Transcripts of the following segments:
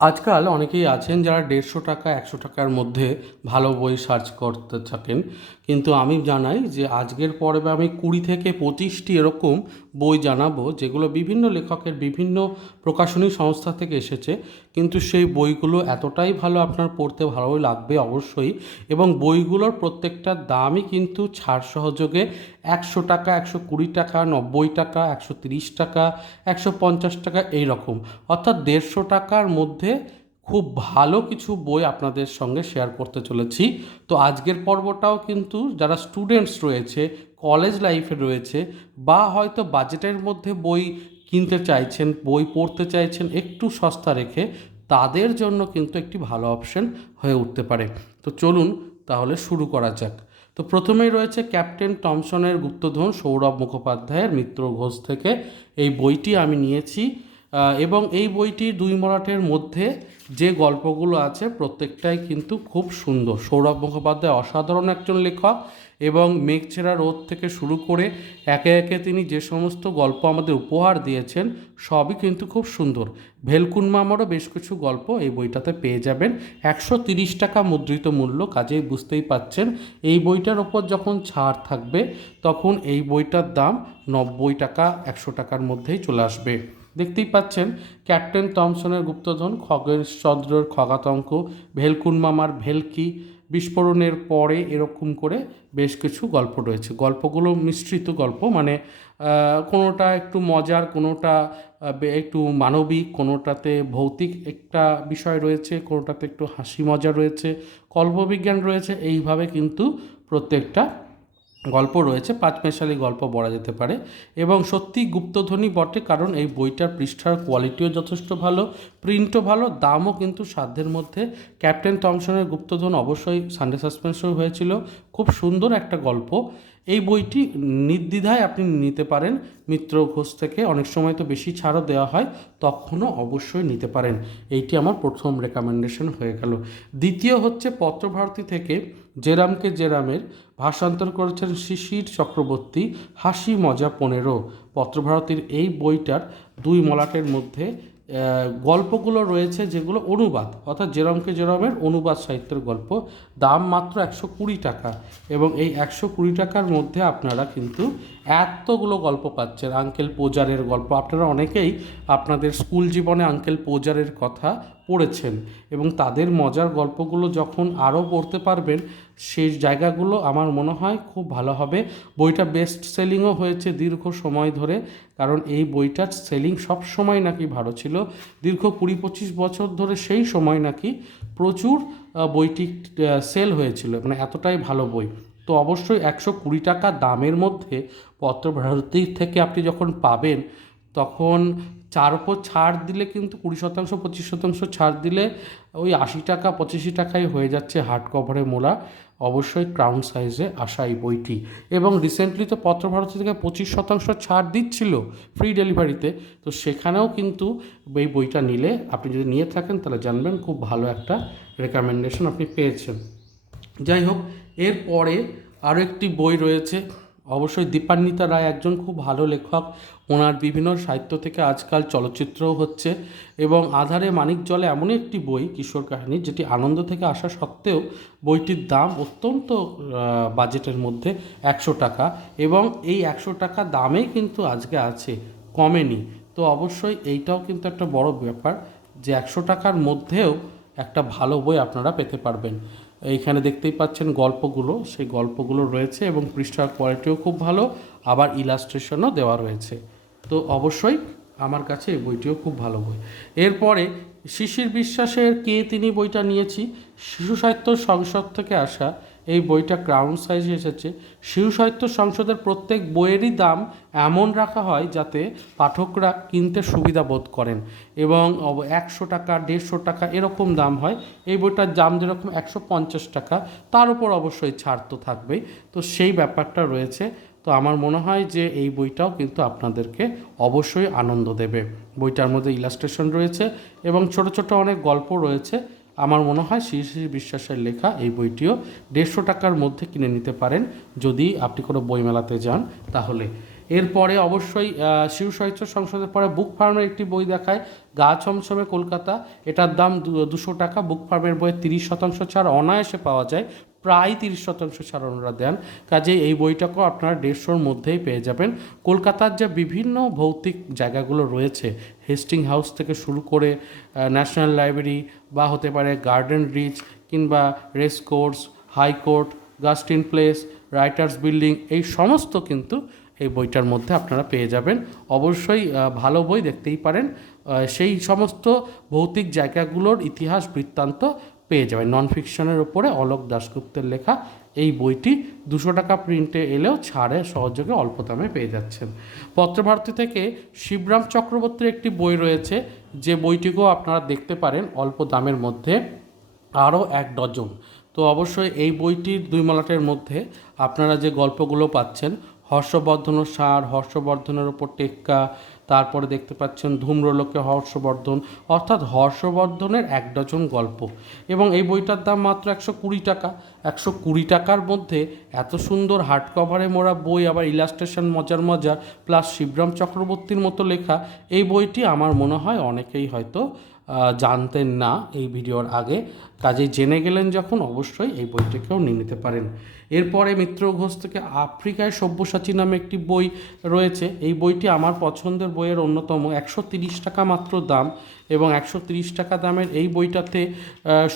আজকাল অনেকেই আছেন যারা দেড়শো টাকা, একশো টাকার মধ্যে ভালো বই সার্চ করতে থাকেন। কিন্তু আমি জানাই যে আজকের পর্বে আমি কুড়ি থেকে পঁচিশটি এরকম বই জানাব, যেগুলো বিভিন্ন লেখকের বিভিন্ন প্রকাশনী সংস্থা থেকে এসেছে, কিন্তু সেই বইগুলো এতটাই ভালো আপনার পড়তে ভালোই লাগবে অবশ্যই এবং বইগুলোর প্রত্যেকটার দামই কিন্তু ছাড় সহযোগে একশো টাকা, একশো কুড়ি টাকা, নব্বই টাকা, একশো তিরিশ টাকা, একশো পঞ্চাশ টাকা এই রকম অর্থাৎ দেড়শো টাকার মধ্যে খুব ভালো কিছু বই আপনাদের সঙ্গে শেয়ার করতে চলেছি। তো আজকের পর্বটাও কিন্তু যারা স্টুডেন্টস রয়েছে কলেজ লাইফে রয়েছে বা হয়তো বাজেটের মধ্যে বই কিনতে চাইছেন, বই পড়তে চাইছেন একটু সস্তা রেখে, তাদের জন্য কিন্তু একটি ভালো অপশন হয়ে উঠতে পারে। তো চলুন তাহলে শুরু করা যাক। তো প্রথমেই রয়েছে ক্যাপ্টেন টমসনের গুপ্তধন সৌরভ মুখোপাধ্যায়ের মিত্র ঘোষ থেকে। এই বইটি আমি নিয়েছি এবং এই বইটি দুই মরাঠের মধ্যে যে গল্পগুলো আছে প্রত্যেকটাই কিন্তু খুব সুন্দর। সৌরভ মুখোপাধ্যায় অসাধারণ একজন লেখক এবং মেঘছেড়া রোদ থেকে শুরু করে একে একে তিনি যে সমস্ত গল্প আমাদের উপহার দিয়েছেন, সবই কিন্তু খুব সুন্দর। ভেলকুন মামারও বেশ কিছু গল্প এই বইটাতে পেয়ে যাবেন। একশো তিরিশ টাকা মুদ্রিত মূল্য, কাজেই বুঝতেই পাচ্ছেন, এই বইটার ওপর যখন ছাড় থাকবে, তখন এই বইটার দাম নব্বই টাকা, একশো টাকার মধ্যেই চলে আসবে। দেখতেই পাচ্ছেন, ক্যাপ্টেন থমসনের গুপ্তধন খগেশ চন্দ্রের খগাতঙ্ক, ভেলকুন মামার ভেলকি বিস্ফোরণের পরে এরকম করে বেশ কিছু গল্প রয়েছে। গল্পগুলো মিশ্রিত গল্প মানে কোনোটা একটু মজার, কোনোটা একটু মানবিক, কোনোটাতে ভৌতিক একটা বিষয় রয়েছে, কোনোটাতে একটু হাসি মজা রয়েছে, কল্পবিজ্ঞান রয়েছে, এইভাবে কিন্তু প্রত্যেকটা গল্প রয়েছে পাঁচমেশালি গল্প বলা যেতে পারে। এবং সত্যি গুপ্তধ্বনি বটে, কারণ এই বইটার পৃষ্ঠার কোয়ালিটিও যথেষ্ট ভালো প্রিন্টও ভালো, দামও কিন্তু সাধ্যের মধ্যে। ক্যাপ্টেন থমসনের গুপ্তধন অবশ্যই সানডে সাসপেন্সও হয়েছিল। খুব সুন্দর একটা গল্প। এই বইটি নির্দ্বিধায় আপনি নিতে পারেন, মিত্র ঘোষ থেকে। অনেক সময় তো বেশি ছাড়ও দেওয়া হয়, তখনও অবশ্যই নিতে পারেন। এইটি আমার প্রথম রেকমেন্ডেশন হয়ে গেল। দ্বিতীয় হচ্ছে পত্রভারতী থেকে জেরামকে জেরামের ভাষান্তর করেছেন শিশির চক্রবর্তী, হাসি মজা পনেরো। পত্রভারতীর এই বইটার দুই মলাটের মধ্যে গল্পগুলো রয়েছে যেগুলো অনুবাদ, অর্থাৎ জেরমকে জেরমের অনুবাদ সাহিত্যের গল্প, দাম মাত্র একশো কুড়ি টাকা। এবং এই একশো কুড়ি টাকার মধ্যে আপনারা কিন্তু এতগুলো গল্প পাচ্ছেন, আঙ্কেল পোজারের গল্প। আপনারা অনেকেই আপনাদের স্কুল জীবনে আঙ্কেল পোজারের কথা পড়েছেন এবং তাদের মজার গল্পগুলো যখন আরও পড়তে পারবেন, সেই জায়গাগুলো আমার মনে হয় খুব ভালো হবে। বইটা বেস্ট সেলিংও হয়েছে দীর্ঘ সময় ধরে, কারণ এই বইটার সেলিং সব সময় নাকি ভালো ছিল। দীর্ঘ কুড়ি পঁচিশ বছর ধরে সেই সময় নাকি প্রচুর বইটি সেল হয়েছিল। মানে এতটাই ভালো বই। তো অবশ্যই একশো কুড়ি টাকা দামের মধ্যে পত্রভারতীর থেকে আপনি যখন পাবেন, তখন চার ওপর ছাড় দিলে কিন্তু কুড়ি শতাংশ, পঁচিশ শতাংশ ছাড় দিলে ওই আশি টাকা, পঁচিশি টাকায় হয়ে যাচ্ছে হার্ড কভারে মোড়া। অবশ্যই ক্রাউন সাইজে আসা এই বইটি। এবং রিসেন্টলি তো পত্রভারতী থেকে পঁচিশ শতাংশ ছাড় দিচ্ছিল ফ্রি ডেলিভারিতে, তো সেখানেও কিন্তু এই বইটা নিলে আপনি যদি নিয়ে থাকেন তাহলে জানবেন খুব ভালো একটা রেকমেন্ডেশন আপনি পেয়েছেন। যাই হোক এরপরে আরও একটি বই রয়েছে। অবশ্যই দীপান্বিতা রায় একজন খুব ভালো লেখক। ওনার বিভিন্ন সাহিত্য থেকে আজকাল চলচ্চিত্রও হচ্ছে এবং আধারে মানিক জলে এমনই একটি বই, কিশোর কাহিনী, যেটি আনন্দ থেকে আসা সত্ত্বেও বইটির দাম অত্যন্ত বাজেটের মধ্যে একশো টাকা এবং এই একশো টাকা দামেই কিন্তু আজকে আছে কমেনি। তো অবশ্যই এইটাও কিন্তু একটা বড় ব্যাপার যে একশো টাকার মধ্যেও একটা ভালো বই আপনারা পেতে পারবেন। এইখানে দেখতেই পাচ্ছেন গল্পগুলো, সেই গল্পগুলো রয়েছে এবং পৃষ্ঠার কোয়ালিটিও খুব ভালো, আবার ইলাস্ট্রেশনও দেওয়া রয়েছে। তো অবশ্যই আমার কাছে বইটিও খুব ভালো বই। এরপরে শিশির বিশ্বাসের কে তিনি বইটা নিয়েছি? শিশু সাহিত্য সংসদ থেকে আসা এই বইটা ক্রাউন সাইজে এসেছে। শিশু সাহিত্য সংসদের প্রত্যেক বইয়েরই দাম এমন রাখা হয় যাতে পাঠকরা কিনতে সুবিধা বোধ করেন এবং একশো টাকা, দেড়শো টাকা এরকম দাম হয়। এই বইটার দাম যেরকম একশো পঞ্চাশ টাকা, তার উপর অবশ্যই ছাড় তো থাকবেই। তো সেই ব্যাপারটা রয়েছে। তো আমার মনে হয় যে এই বইটাও কিন্তু আপনাদেরকে অবশ্যই আনন্দ দেবে। বইটার মধ্যে ইলাস্ট্রেশন রয়েছে এবং ছোট ছোট অনেক গল্প রয়েছে। আমার মনে হয় শ্রী শ্রী বিশ্বাসের লেখা এই বইটিও দেড়শো টাকার মধ্যে কিনে নিতে পারেন যদি আপনি কোনো বইমেলাতে যান তাহলে। এরপরে অবশ্যই শিশু সাহিত্য সংসদের পরে বুক ফার্মের একটি বই দেখায়, গা ছমছমে কলকাতা। এটার দাম দুশো টাকা, বুক ফার্মের বইয়ে তিরিশ শতাংশ ছাড় অনায়াসে পাওয়া যায়। প্রায় তিরিশ শতাংশ ওনারা দেন। কাজে এই বইটাকেও আপনারা দেড়শোর মধ্যেই পেয়ে যাবেন। কলকাতার যে বিভিন্ন ভৌতিক জায়গাগুলো রয়েছে হেস্টিং হাউস থেকে শুরু করে ন্যাশনাল লাইব্রেরি বা হতে পারে গার্ডেন রিচ কিংবা race course high court Gastin Place, Writers Building, এই সমস্ত কিন্তু এই বইটার মধ্যে আপনারা পেয়ে যাবেন। অবশ্যই ভালো বই দেখতেই পারেন। সেই সমস্ত ভৌতিক জায়গাগুলোর ইতিহাস বৃত্তান্ত পেয়ে যাবেন। নন ফিকশনের ওপরে অলোক দাশগুপ্তের লেখা এই বইটি দুশো টাকা প্রিন্টে এলেও ছাড়ে, সহযোগে অল্প দামে পেয়ে যাচ্ছেন। পত্রভারতী থেকে শিবরাম চক্রবর্তীর একটি বই রয়েছে। যে বইটিকেও আপনারা দেখতে পারেন অল্প দামের মধ্যে, আরও এক ডজন। তো অবশ্যই এই বইটির দুই মলাটের মধ্যে আপনারা যে গল্পগুলো পাচ্ছেন হর্ষবর্ধন সার, হর্ষবর্ধনের ওপর টেক্কা তারপরে দেখতে পাচ্ছেন ধূম্রলোকে হর্ষবর্ধন, অর্থাৎ হর্ষবর্ধনের এক ডজন গল্প। এবং এই বইটার দাম মাত্র একশো কুড়ি টাকা। একশো কুড়ি টাকার মধ্যে এত সুন্দর হার্ড কভারে মোড়া বই, আবার ইলাস্ট্রেশন মজার মজার, প্লাস শিবরাম চক্রবর্তীর মতো লেখা, এই বইটি আমার মনে হয় অনেকেই হয়তো জানতেন না এই ভিডিওর আগে। কাজে জেনে গেলেন যখন, অবশ্যই এই বইটাকেও নিয়ে নিতে পারেন। এরপরে মিত্র ঘোষ থেকে আফ্রিকায় সব্যসাচী নামে একটি বই রয়েছে। এই বইটি আমার পছন্দের বইয়ের অন্যতম। একশো তিরিশ টাকা মাত্র দাম এবং একশো তিরিশ টাকা দামের এই বইটাতে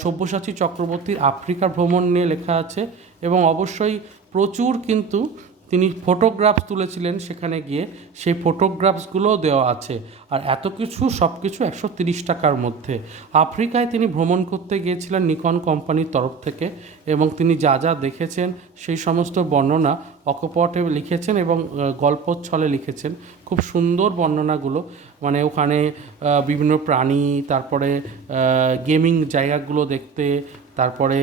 সব্যসাচী চক্রবর্তীর আফ্রিকা ভ্রমণ নিয়ে লেখা আছে এবং অবশ্যই প্রচুর কিন্তু তিনি ফটোগ্রাফস তুলেছিলেন সেখানে গিয়ে। সেই ফটোগ্রাফসগুলোও দেওয়া আছে। আর এত কিছু, সব কিছু একশো তিরিশ টাকার মধ্যে। আফ্রিকায় তিনি ভ্রমণ করতে গিয়েছিলেন নিকন কোম্পানির তরফ থেকে এবং তিনি যা যা দেখেছেন, সেই সমস্ত বর্ণনা অকপটে লিখেছেন এবং গল্পচ্ছলে লিখেছেন। খুব সুন্দর বর্ণনাগুলো। মানে ওখানে বিভিন্ন প্রাণী, তারপরে গেমিং জায়গাগুলো দেখতে তারপরে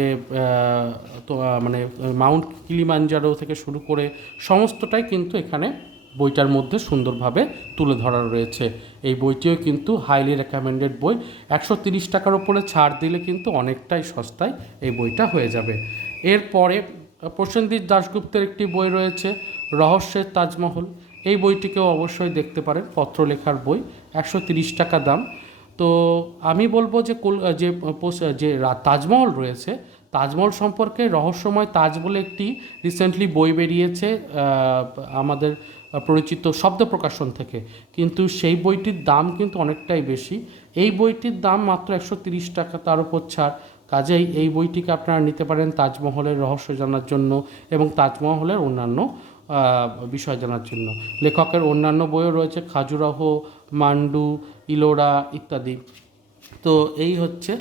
তো মানে মাউন্ট কিলিমাঞ্জারো থেকে শুরু করে সমস্তটাই কিন্তু এখানে বইটার মধ্যে সুন্দরভাবে তুলে ধরা রয়েছে। এই বইটিও কিন্তু হাইলি রেকমেন্ডেড বই। একশো তিরিশ টাকার ওপরে ছাড় দিলে কিন্তু অনেকটাই সস্তায় এই বইটা হয়ে যাবে। এরপরে, প্রসেনজিৎ দাশগুপ্তের একটি বই রয়েছে, রহস্যের তাজমহল। এই বইটিকেও অবশ্যই দেখতে পারেন, পত্রলেখার বই, একশো তিরিশ টাকা দাম। তো আমি বলব যে কোল যে যে তাজমহল রয়েছে, তাজমহল সম্পর্কে রহস্যময় তাজ বলে একটি রিসেন্টলি বই বেরিয়েছে আমাদের পরিচিত শব্দ প্রকাশন থেকে। কিন্তু সেই বইটির দাম কিন্তু অনেকটাই বেশি। এই বইটির দাম মাত্র একশো তিরিশ টাকা, তার উপর ছাড়। কাজেই এই বইটিকে আপনারা নিতে পারেন তাজমহলের রহস্য জানার জন্য এবং তাজমহলের অন্যান্য বিষয় জানার জন্য। লেখকের অন্যান্য বইও রয়েছে, খাজুরাহ মান্ডু, ইলোরা ইত্যাদি। তো এই হচ্ছে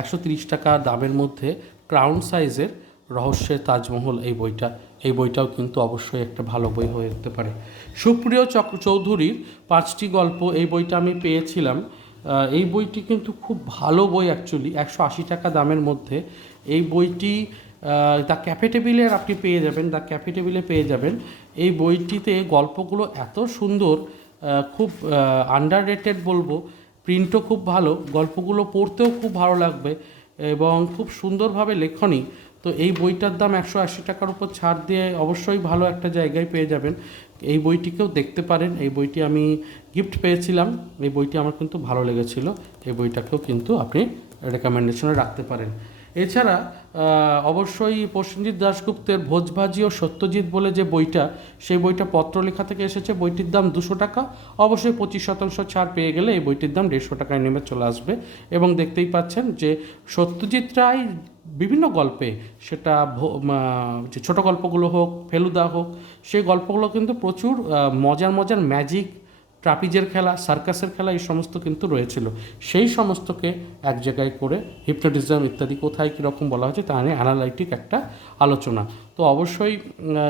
একশো তিরিশ টাকা দামের মধ্যে ক্রাউন সাইজের রহস্যের তাজমহল এই বইটা। এই বইটাও কিন্তু অবশ্যই একটা ভালো বই হয়ে উঠতে পারে। সুপ্রিয় চক্র চৌধুরীর পাঁচটি গল্প এই বইটা আমি পেয়েছিলাম। এই বইটি কিন্তু খুব ভালো বই অ্যাকচুয়ালি একশো আশি টাকা দামের মধ্যে। এই বইটি দ্য ক্যাফে টেবিলের আপনি পেয়ে যাবেন দ্য ক্যাফে টেবিলে পেয়ে যাবেন। এই বইটিতে গল্পগুলো এত সুন্দর খুব আন্ডার রেটেড বলব। প্রিন্টও খুব ভালো, গল্পগুলো পড়তেও খুব ভালো লাগবে এবং খুব সুন্দরভাবে লেখনী। তো এই বইটার দাম একশো আশি টাকার উপর ছাড় দিয়ে অবশ্যই ভালো একটা জায়গায় পেয়ে যাবেন। এই বইটিকেও দেখতে পারেন। এই বইটি আমি গিফট পেয়েছিলাম। এই বইটি আমার কিন্তু ভালো লেগেছিল। এই বইটাকেও কিন্তু আপনি রেকমেন্ডেশনে রাখতে পারেন। এছাড়া অবশ্যই প্রসেনজিৎ দাশগুপ্তের ভোজভাজি ও সত্যজিৎ বলে যে বইটা, সেই বইটা পত্রলেখা থেকে এসেছে, বইটির দাম দুশো টাকা। অবশ্যই পঁচিশ শতাংশ ছাড় পেয়ে গেলে এই বইটির দাম দেড়শো টাকায় নেমে চলে আসবে। এবং দেখতেই পাচ্ছেন যে সত্যজিৎ রায় বিভিন্ন গল্পে সেটা যে ছোটো গল্পগুলো হোক, ফেলুদা হোক, সেই গল্পগুলো কিন্তু প্রচুর মজার মজার ম্যাজিক ট্রাপিজের খেলা, সার্কাসের খেলা, এই সমস্ত কিন্তু রয়েছিল। সেই সমস্তকে এক জায়গায় করে হিপনোটিজম ইত্যাদি কোথায় কীরকম বলা হয়েছে তা নিয়ে অ্যানালাইটিক একটা আলোচনা। তো অবশ্যই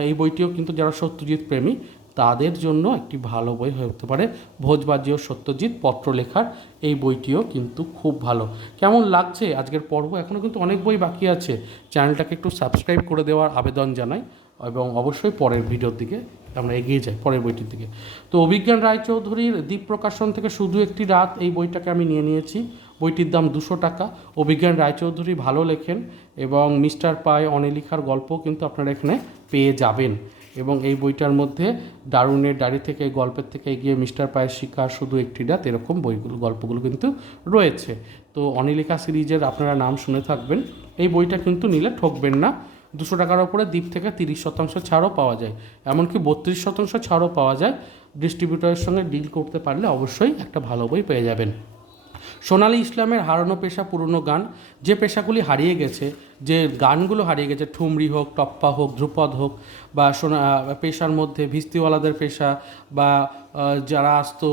এই বইটিও কিন্তু যারা সত্যজিৎ প্রেমী, তাদের জন্য একটি ভালো বই হয়ে উঠতে পারে। ভোজবাজি ও সত্যজিৎ পত্র লেখার এই বইটিও কিন্তু খুব ভালো। কেমন লাগছে? আজকের পর্ব এখনও কিন্তু অনেক বই বাকি আছে। চ্যানেলটাকে একটু সাবস্ক্রাইব করে দেওয়ার আবেদন জানাই এবং অবশ্যই পরের ভিডিওর দিকে আমরা এগিয়ে যাই পরের বইটির দিকে। তো অভিজ্ঞান রায়চৌধুরীর দ্বীপ প্রকাশন থেকে শুধু একটি রাত এই বইটাকে আমি নিয়ে নিয়েছি। বইটির দাম দুশো টাকা। অভিজ্ঞান রায়চৌধুরী ভালো লেখেন এবং মিস্টার পায় অনিলিখার গল্প কিন্তু আপনারা এখানে পেয়ে যাবেন। এবং এই বইটার মধ্যে দারুণের ডায়েরি থেকে, গল্পের থেকে এগিয়ে মিস্টার পায়ের শিকার শুধু একটি রাত, এরকম বইগুলো, গল্পগুলো কিন্তু রয়েছে। তো অনিলিকা সিরিজের আপনারা নাম শুনে থাকবেন। এই বইটা কিন্তু নিলে ঠকবেন না। দুশো টাকার ওপরে দ্বীপ থেকে তিরিশ শতাংশ ছাড়ও পাওয়া যায়। এমনকি বত্রিশ শতাংশ ছাড়ও পাওয়া যায়। ডিস্ট্রিবিউটরের সঙ্গে ডিল করতে পারলে অবশ্যই একটা ভালো বই পেয়ে যাবেন। সোনালী ইসলামের হারানো পেশা পুরনো গান, যে পেশাগুলি হারিয়ে গেছে, যে গানগুলো হারিয়ে গেছে, ঠুমরি হোক, টপ্পা হোক, ধ্রুপদ হোক, বা সোনা পেশার মধ্যে ভিস্তিওয়ালাদের পেশা, বা যারা আসতো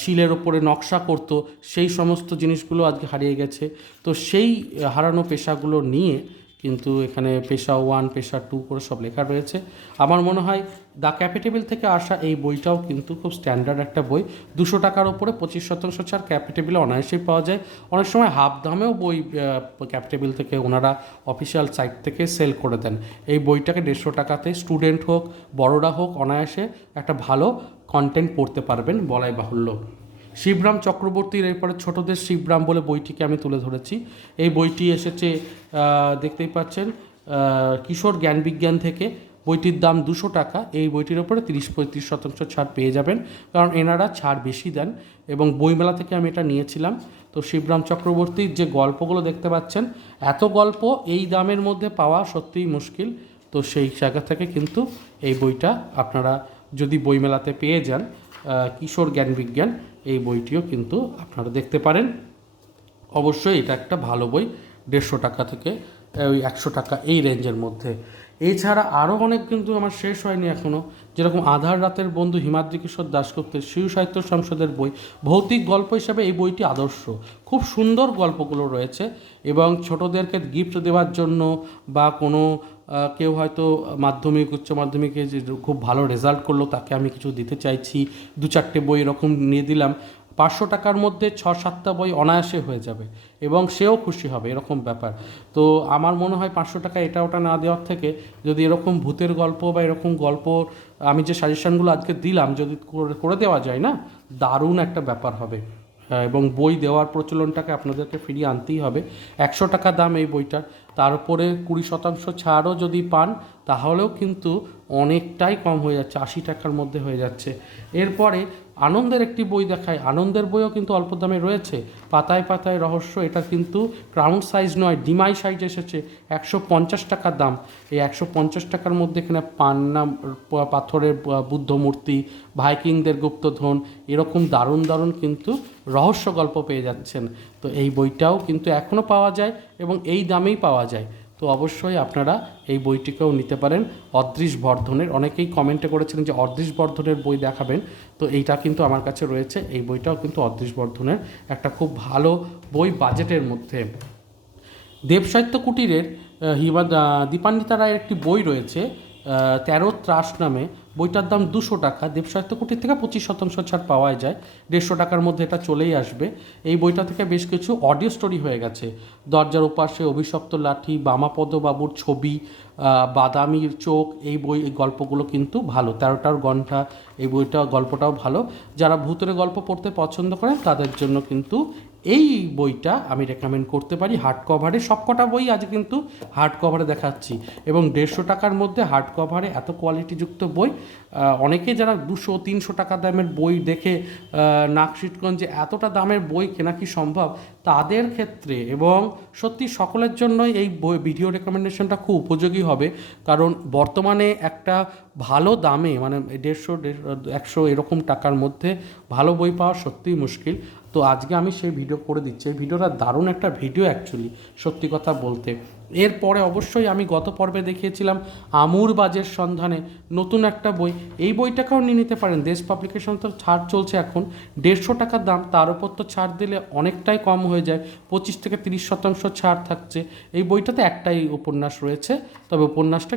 শিলের ওপরে নকশা করতো, সেই সমস্ত জিনিসগুলো আজকে হারিয়ে গেছে। তো সেই হারানো পেশাগুলো নিয়ে কিন্তু এখানে পেশা ওয়ান পেশা টু করে সব লেখা রয়েছে। আমার মনে হয় দ্য ক্যাপিটেবিল থেকে আসা এই বইটাও কিন্তু খুব স্ট্যান্ডার্ড একটা বই। দুশো টাকার ওপরে পঁচিশ শতাংশ ছাড় ক্যাপিটেবিলে অনায়াসেই পাওয়া যায়। অনেক সময় হাফ দামেও বই ক্যাপিটেবিল থেকে ওনারা অফিসিয়াল সাইট থেকে সেল করে দেন। এই বইটাকে দেড়শো টাকাতে স্টুডেন্ট হোক, বড়রা হোক, অনায়াসে একটা ভালো কন্টেন্ট পড়তে পারবেন বলাই বাহুল্য। শিবরাম চক্রবর্তীর এরপরে ছোটদের শিবরাম বলে বইটিকে আমি তুলে ধরেছি। এই বইটি এসেছে দেখতেই পাচ্ছেন কিশোর জ্ঞান বিজ্ঞান থেকে। বইটির দাম দুশো টাকা। এই বইটির ওপরে তিরিশ পঁয়ত্রিশ শতাংশ ছাড় পেয়ে যাবেন, কারণ এনারা ছাড় বেশি দেন এবং বইমেলা থেকে আমি এটা নিয়েছিলাম। তো শিবরাম চক্রবর্তীর যে গল্পগুলো দেখতে পাচ্ছেন, এত গল্প এই দামের মধ্যে পাওয়া সত্যিই মুশকিল। তো সেই জায়গা থেকে কিন্তু এই বইটা আপনারা যদি বইমেলাতে পেয়ে যান কিশোর জ্ঞান বিজ্ঞান এই বইটিও কিন্তু আপনারা দেখতে পারেন। অবশ্যই এটা একটা ভালো বই, দেড়শো টাকা থেকে ওই একশো টাকা এই রেঞ্জের মধ্যে। এছাড়া আরও অনেক কিন্তু আমার শেষ হয়নি এখনও যেরকম আধার রাতের বন্ধু হিমাদ্রি কিশোর দাশগুপ্তের শিশু সাহিত্য সংসদের বই, ভৌতিক গল্প হিসাবে এই বইটি আদর্শ। খুব সুন্দর গল্পগুলো রয়েছে এবং ছোটদেরকে গিফট দেওয়ার জন্য বা কোনো কেউ হয়তো মাধ্যমিক, উচ্চ মাধ্যমিকে যে খুব ভালো রেজাল্ট করল, তাকে আমি কিছু দিতে চাইছি। দু চারটে বই এরকম নিয়ে দিলাম। পাঁচশো টাকার মধ্যে ছ সাতটা বই অনায়াসে হয়ে যাবে এবং সেও খুশি হবে, এরকম ব্যাপার। তো আমার মনে হয় পাঁচশো টাকা এটা ওটা না দেওয়ার থেকে যদি এরকম ভূতের গল্প বা এরকম গল্প, আমি যে সাজেশনগুলো আজকে দিলাম, যদি করে- দেওয়া যায় না, দারুণ একটা ব্যাপার হবে। এবং বই দেওয়ার প্রচলনটাকে আপনাদেরকে ফিরিয়ে আনতেই হবে। একশো টাকা দাম এই বইটার তার উপরে কুড়ি শতাংশ ছাড়ও যদি পান, তাহলেও কিন্তু অনেকটাই কম হয়ে যাচ্ছে, আশি টাকার মধ্যে হয়ে যাচ্ছে। এরপরে আনন্দের একটি বই দেখায়। আনন্দের বইও কিন্তু অল্প দামে রয়েছে। পাতায় পাতায় রহস্য, এটা কিন্তু ক্রাউন সাইজ নয়, ডিমাই সাইজ এসেছে, একশো পঞ্চাশ টাকার দাম। এই একশো পঞ্চাশ টাকার মধ্যে এখানে পান্না পাথরের বুদ্ধ মূর্তি ভাইকিংদের গুপ্তধন, এরকম দারুণ দারুণ কিন্তু রহস্য গল্প পেয়ে যাচ্ছেন। তো এই বইটাও কিন্তু এখনও পাওয়া যায় এবং এই দামেই পাওয়া যায়। তো অবশ্যই আপনারা এই বইটিকেও নিতে পারেন। অদৃশ বর্ধনের, অনেকেই কমেন্টে করেছিলেন যে অদৃশ বর্ধনের বই দেখাবেন। তো এইটা কিন্তু আমার কাছে রয়েছে। এই বইটাও কিন্তু অদৃশ বর্ধনের একটা খুব ভালো বই বাজেটের মধ্যে। দেবসাহিত্য কুটিরের হিমা দীপান্বিতা রায়ের একটি বই রয়েছে তেরো ত্রাস নামে। বইটার দাম দুশো টাকা, দেবসাহিত্য কুটির থেকে পঁচিশ শতাংশ ছাড় পাওয়া যায়। দেড়শো টাকার মধ্যে এটা চলেই আসবে। এই বইটা থেকে বেশ কিছু অডিও স্টোরি হয়ে গেছে। দরজার ওপাশে অভিশপ্ত লাঠি বামাপদ বাবুর ছবি বাদামির চোখ, এই বই, এই গল্পগুলো কিন্তু ভালো। তেরোটার ঘণ্টা, এই বইটা গল্পটাও ভালো। যারা ভূতের গল্প পড়তে পছন্দ করেন, তাদের জন্য কিন্তু এই বইটা আমি রেকমেন্ড করতে পারি হার্ড কভারে সবকটা বই আজ কিন্তু হার্ড কভারে দেখাচ্ছি। এবং দেড়শো টাকার মধ্যে হার্ড কভারে এত কোয়ালিটিযুক্ত বই অনেকে যারা দুশো, তিনশো টাকা দামের বই দেখে নাকশিটগঞ্জ যে এতটা দামের বই কেনা কি সম্ভব, তাদের ক্ষেত্রে এবং সত্যি সকলের জন্যই এই বই ভিডিও রেকমেন্ডেশনটা খুব উপযোগী হবে। কারণ বর্তমানে একটা ভালো দামে মানে দেড়শো একশো এরকম টাকার মধ্যে ভালো বই পাওয়া সত্যিই মুশকিল। তো আজকে আমি সেই ভিডিও করে দিচ্ছি। এই ভিডিওটা দারুণ একটা ভিডিও অ্যাকচুয়ালি সত্যি কথা বলতে। এরপরে অবশ্যই আমি গত পর্বে দেখিয়েছিলাম আমুর বাজের সন্ধানে নতুন একটা বই। এই বইটাকেও নিয়ে নিতে পারেন। দেশ পাবলিকেশন তো ছাড় চলছে এখন। দেড়শো টাকার দাম, তার উপর তো ছাড় দিলে অনেকটাই কম হয়ে যায়। পঁচিশ থেকে তিরিশ শতাংশ ছাড় থাকছে। এই বইটাতে একটাই উপন্যাস রয়েছে। তবে উপন্যাসটা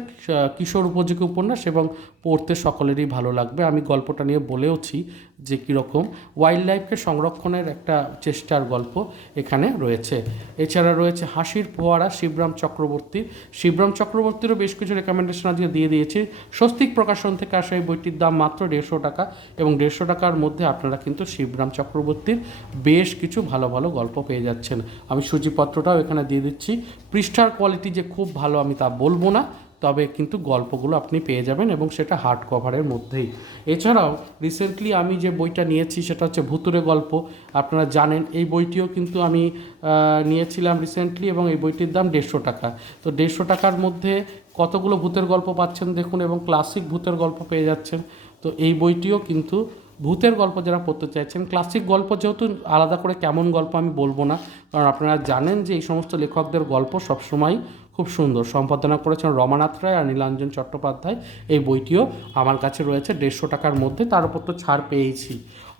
কিশোর উপযোগী উপন্যাস এবং পড়তে সকলেরই ভালো লাগবে। আমি গল্পটা নিয়ে বলেওছি যে কীরকম। ওয়াইল্ড লাইফকে সংরক্ষণের একটা চেষ্টার গল্প এখানে রয়েছে। এছাড়া রয়েছে হাসির ফোয়ারা শিবরাম চক্রবর্তী। শিবরাম চক্রবর্তীরও বেশ কিছু রেকমেন্ডেশন আজকে দিয়ে দিয়েছি। স্বস্তিক প্রকাশন থেকে আসা এই বইটির দাম মাত্র দেড়শো টাকা এবং দেড়শো টাকার মধ্যে আপনারা কিন্তু শিবরাম চক্রবর্তীর বেশ কিছু ভালো ভালো গল্প পেয়ে যাচ্ছেন। আমি সূচিপত্রটাও এখানে দিয়ে দিচ্ছি। পৃষ্ঠার কোয়ালিটি যে খুব ভালো আমি তা বলব না। তবে কিন্তু গল্পগুলো আপনি পেয়ে যাবেন এবং সেটা হার্ড কভারের মধ্যেই। এছাড়াও রিসেন্টলি আমি যে বইটা নিয়েছি সেটা হচ্ছে ভুতুরে গল্প। আপনারা জানেন, এই বইটিও কিন্তু আমি নিয়েছিলাম রিসেন্টলি এবং এই বইটির দাম দেড়শো টাকা। তো দেড়শো টাকার মধ্যে কতগুলো ভূতের গল্প পাচ্ছেন দেখুন এবং ক্লাসিক ভূতের গল্প পেয়ে যাচ্ছেন। তো এই বইটিও কিন্তু ভূতের গল্প যারা পড়তে চাইছেন ক্লাসিক গল্প যেহেতু আলাদা করে কেমন গল্প আমি বলব না। কারণ আপনারা জানেন যে এই সমস্ত লেখকদের গল্প সবসময় খুব সুন্দর। সম্পাদনা করেছেন রমানাথ রায় আর নীলাঞ্জন চট্টোপাধ্যায়। এই বইটিও আমার কাছে রয়েছে দেড়শো টাকার মধ্যে, তার উপর তো ছাড় পেয়েছি।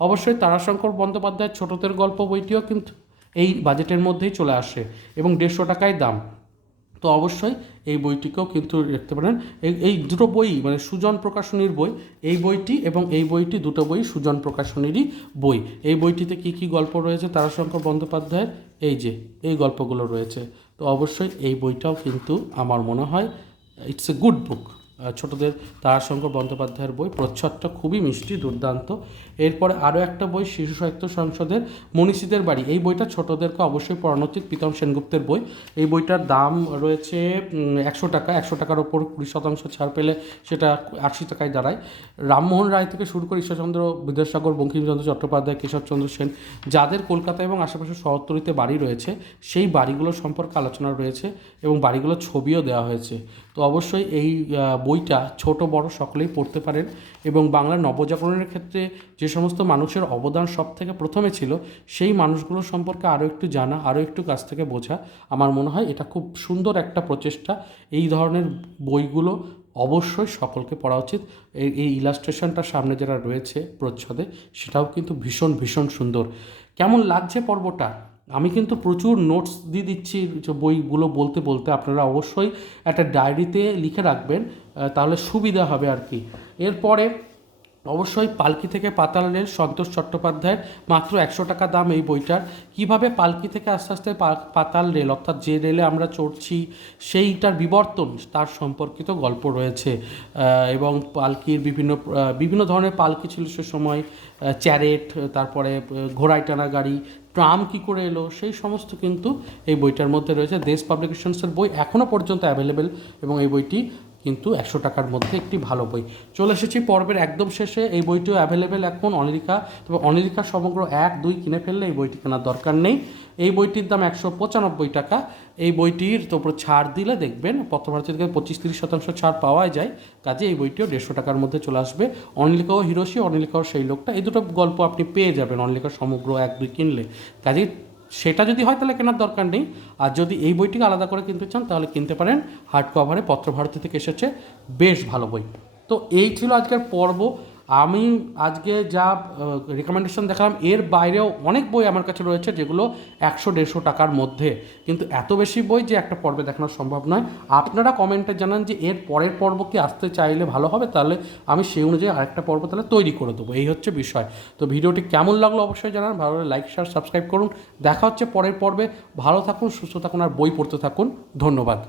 অবশ্যই তারাশঙ্কর বন্দ্যোপাধ্যায়ের ছোটদের গল্প বইটিও কিন্তু এই বাজেটের মধ্যেই চলে আসে এবং দেড়শো টাকায় দাম। তো অবশ্যই এই বইটিকেও কিন্তু দেখতে পারেন। এই এই দুটো বই মানে সুজন প্রকাশনীর বই, এই বইটি এবং এই বইটি দুটো বই সুজন প্রকাশনীরই বই। এই বইটিতে কি কি গল্প রয়েছে তারাশঙ্কর বন্দ্যোপাধ্যায়ের? এই যে, এই গল্পগুলো রয়েছে। তো অবশ্যই এই বইটাও কিন্তু আমার মনে হয় ইটস এ গুড বুক ছোটদের তারাশঙ্কর বন্দ্যোপাধ্যায়ের বই প্রচ্ছদটা খুবই মিষ্টি, দুর্দান্ত। এরপরে আরও একটা বই, শিশু সাহিত্য সংসদের মনীষীদের বাড়ি। এই বইটা ছোটদেরকে অবশ্যই পড়ানো উচিত, প্রীতম সেনগুপ্তের বই। এই বইটার দাম রয়েছে একশো টাকা, একশো টাকার ওপর কুড়ি শতাংশ ছাড় পেলে সেটা আশি টাকায় দাঁড়ায়। রামমোহন রায় থেকে শুরু করে ঈশ্বরচন্দ্র বিদ্যাসাগর, বঙ্কিমচন্দ্র চট্টোপাধ্যায়, কেশবচন্দ্র সেন, যাদের কলকাতা এবং আশেপাশে শহরতলিতে বাড়ি রয়েছে, সেই বাড়িগুলো সম্পর্কে আলোচনা রয়েছে এবং বাড়িগুলোর ছবিও দেওয়া হয়েছে। তো অবশ্যই এই বইটা ছোট, বড় সকলেই পড়তে পারেন এবং বাংলার নবজাগরণের ক্ষেত্রে যে সমস্ত মানুষের অবদান সব থেকে প্রথমে ছিল, সেই মানুষগুলো সম্পর্কে আরও একটু জানা, আরও একটু কাছ থেকে বোঝা, আমার মনে হয় এটা খুব সুন্দর একটা প্রচেষ্টা। এই ধরনের বইগুলো অবশ্যই সকলকে পড়া উচিত। এই ইলাস্ট্রেশনটা সামনে যারা রয়েছে প্রচ্ছদে, সেটাও কিন্তু ভীষণ ভীষণ সুন্দর। কেমন লাগছে পর্বটা? আমি কিন্তু প্রচুর নোটস দিয়ে দিচ্ছি বইগুলো বলতে বলতে আপনারা অবশ্যই একটা ডায়েরিতে লিখে রাখবেন তাহলে সুবিধা হবে আর কি। এরপরে অবশ্যই পালকি থেকে পাতাল রেল, সন্তোষ চট্টোপাধ্যায়ের মাত্র একশো টাকা দাম এই বইটার। কীভাবে পালকি থেকে আস্তে আস্তে পাতাল রেল, অর্থাৎ যে রেলে আমরা চড়ছি, সেইটার বিবর্তন, তার সম্পর্কিত গল্প রয়েছে। এবং পালকির বিভিন্ন বিভিন্ন ধরনের পালকি ছিল সে সময় চ্যারেট, তারপরে ঘোড়ায় টানা গাড়ি, ট্রাম কী করে এলো, সেই সমস্ত কিন্তু এই বইটার মধ্যে রয়েছে। দেশ পাবলিকেশনসের বই এখনও পর্যন্ত অ্যাভেলেবেল এবং এই বইটি কিন্তু একশো টাকার মধ্যে একটি ভালো বই। চলে এসেছি পর্বের একদম শেষে। এই বইটিও অ্যাভেলেবেল এখন অনিরিকা। তবে অনিরিকা সমগ্র এক, দুই কিনে ফেললে এই বইটি কেনার দরকার নেই। এই বইটির দাম একশো পঁচানব্বই টাকা। এই বইটির তো উপর ছাড় দিলে দেখবেন পত্রভারতী থেকে পঁচিশ তিরিশ শতাংশ ছাড় পাওয়া যায়। কাজে এই বইটিও দেড়শো টাকার মধ্যে চলে আসবে। অনিলিকাও হিরোশি, অনিলিকাও সেই লোকটা। এই দুটো গল্প আপনি পেয়ে যাবেন অনিলিকা সমগ্র এক, দুই কিনলে। কাজে সেটা যদি হয় তাহলে কেনার দরকার নেই। আর যদি এই বইটিকে আলাদা করে কিনতে চান, তাহলে কিনতে পারেন। হার্ড কভারে পত্রভারতী থেকে এসেছে। বেশ ভালো বই। তো এই ছিল আজকের পর্ব। আমি আজকে যা রেকমেন্ডেশন দেখালাম, এর বাইরেও অনেক বই আমার কাছে রয়েছে যেগুলো একশো দেড়শো টাকার মধ্যে। কিন্তু এত বেশি বই যে একটা পর্বে দেখানো সম্ভব নয়। আপনারা কমেন্টে জানান যে এর পরের পর্ব কি আসতে চাইলে ভালো হবে? তাহলে আমি সেই অনুযায়ী আরেকটা পর্ব তাহলে তৈরি করে দেবো। এই হচ্ছে বিষয়। তো ভিডিওটি কেমন লাগল অবশ্যই জানান। ভালো লাইক শেয়ার সাবস্ক্রাইব করুন। দেখা হচ্ছে পরের পর্বে। ভালো থাকুন, সুস্থ থাকুন আর বই পড়তে থাকুন। ধন্যবাদ।